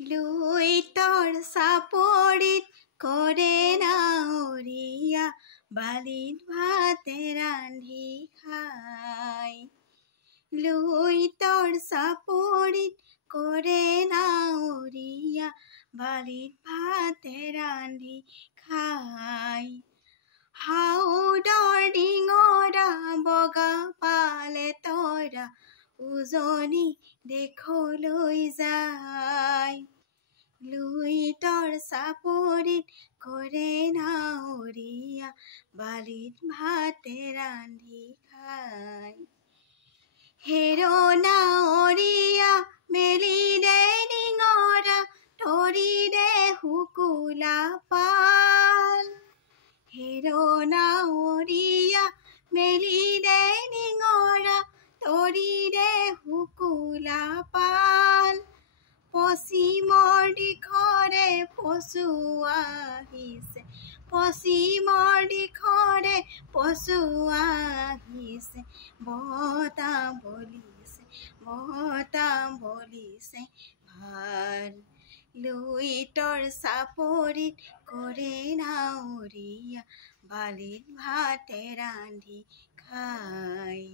লুইতৰ চাপৰিত কৰে নাৱৰীয়া বালিত ভাতে ৰান্ধি খায়। লুইতৰ চাপৰিত কৰে নাৱৰীয়া বালিত ভাতে ৰান্ধি খায়। হাউদৰ ডিঙৰা বগা পালে তৰা উজনি দেশলৈ যায়। লুইতৰ চাপৰিত কৰে নাৱৰীয়া বালিত ভাতে ৰান্ধি খায়। হেৰ নাৱৰীয়া মেলি দে ডিঙৰা তৰি দে শুকুলা পাল। হেৰ নাৱৰীয়া মেলি দে ডিঙৰা তৰি দে শুকুলা পাল। পশ্চিমৰ দিশৰে পশু আহিছে, পশ্চিমৰ দিশৰে পশু আহিছে, বতাহ বলিছে, বতাহ বলিছে ভাল। লুইতৰ চাপৰিত কৰে নাৱৰীয়া বালিত ভাতে ৰান্ধি খায়।